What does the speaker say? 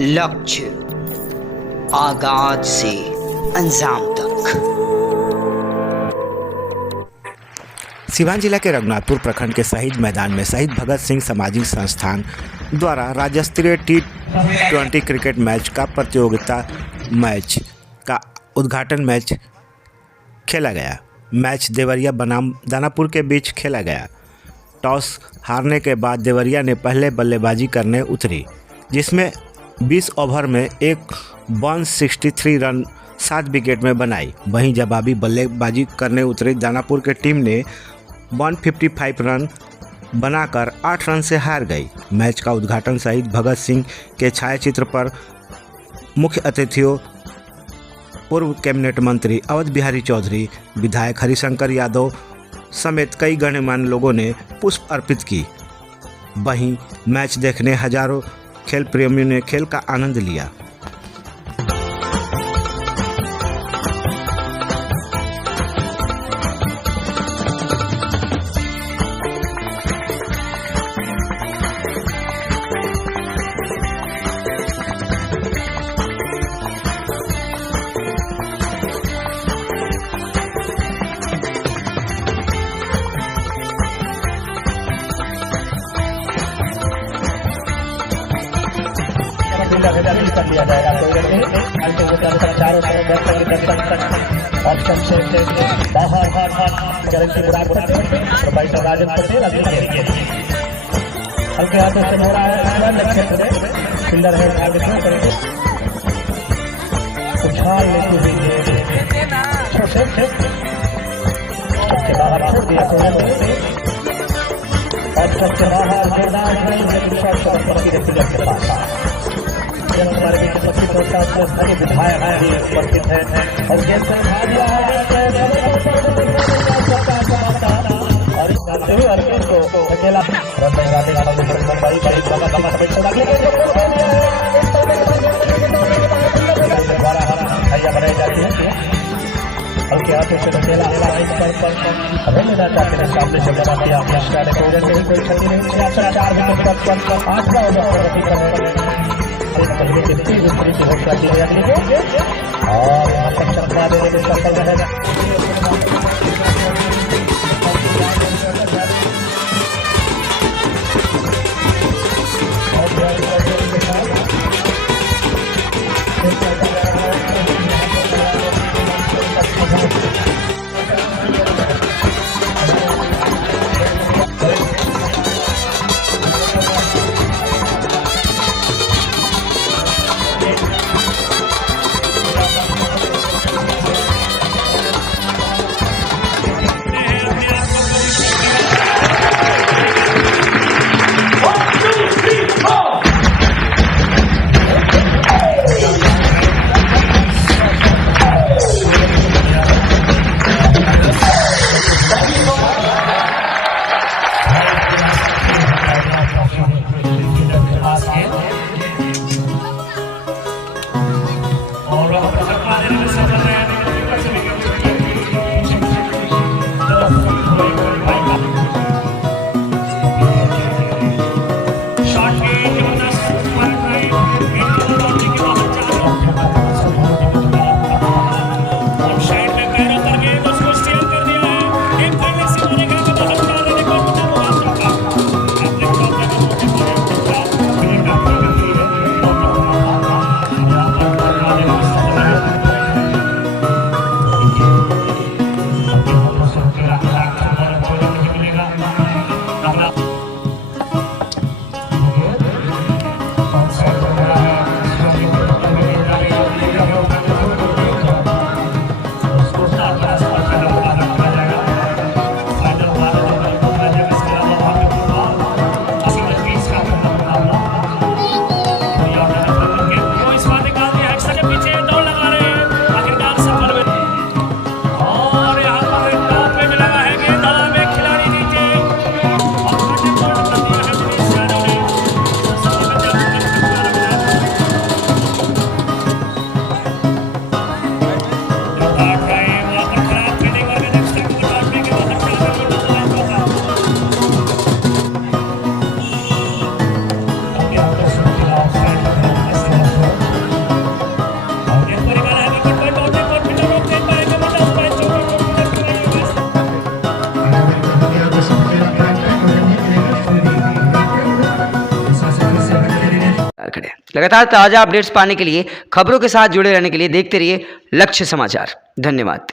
लक्ष्य आगाज से अंजाम तक। सिवान जिला के रघुनाथपुर प्रखंड के शहीद मैदान में शहीद भगत सिंह सामाजिक संस्थान द्वारा राज्य स्तरीय T20 क्रिकेट मैच का प्रतियोगिता मैच का उद्घाटन मैच खेला गया। मैच देवरिया बनाम दानापुर के बीच खेला गया। टॉस हारने के बाद देवरिया ने पहले बल्लेबाजी करने उतरी, जिसमें 20 ओवर में 163 रन 7 विकेट में बनाई। वहीं जवाबी बल्लेबाजी करने उतरी दानापुर की टीम ने 155 रन बनाकर 8 रन से हार गई। मैच का उद्घाटन शहीद भगत सिंह के छायाचित्र पर मुख्य अतिथियों पूर्व कैबिनेट मंत्री अवध बिहारी चौधरी, विधायक हरिशंकर यादव समेत कई गणमान्य लोगों ने पुष्प अर्पित की। वहीं मैच देखने हजारों खेल प्रेमियों ने खेल का आनंद लिया। कर लिया जाएगा चारों ऑप्शन से बाहर चरण की बुराई प्रोफेसर राजन पटेल अभी हल्के हाथों से हो रहा है क्षेत्र में सुंदर है करेंगे उछाल लेते हुए बाहर छोड़ दिया और सबसे बाहर जोरदार के पास हमारे बीच उपस्थित होता है विधायक उपस्थित है और अकेला बनाई जाती है। हल्के हाथों से अकेला लेना चाहते हैं सामने से बना दिया कोई क्षति नहीं। 4 विकेट पर 8वां ओवर पहले के 3 विकेट की घोषणा की गई अगली को और यहाँ पर चमका देने में सफल रहेगा। लगातार खड़े हैं। लगातार ताज़ा अपडेट्स पाने के लिए, खबरों के साथ जुड़े रहने के लिए देखते रहिए लक्ष्य समाचार। धन्यवाद।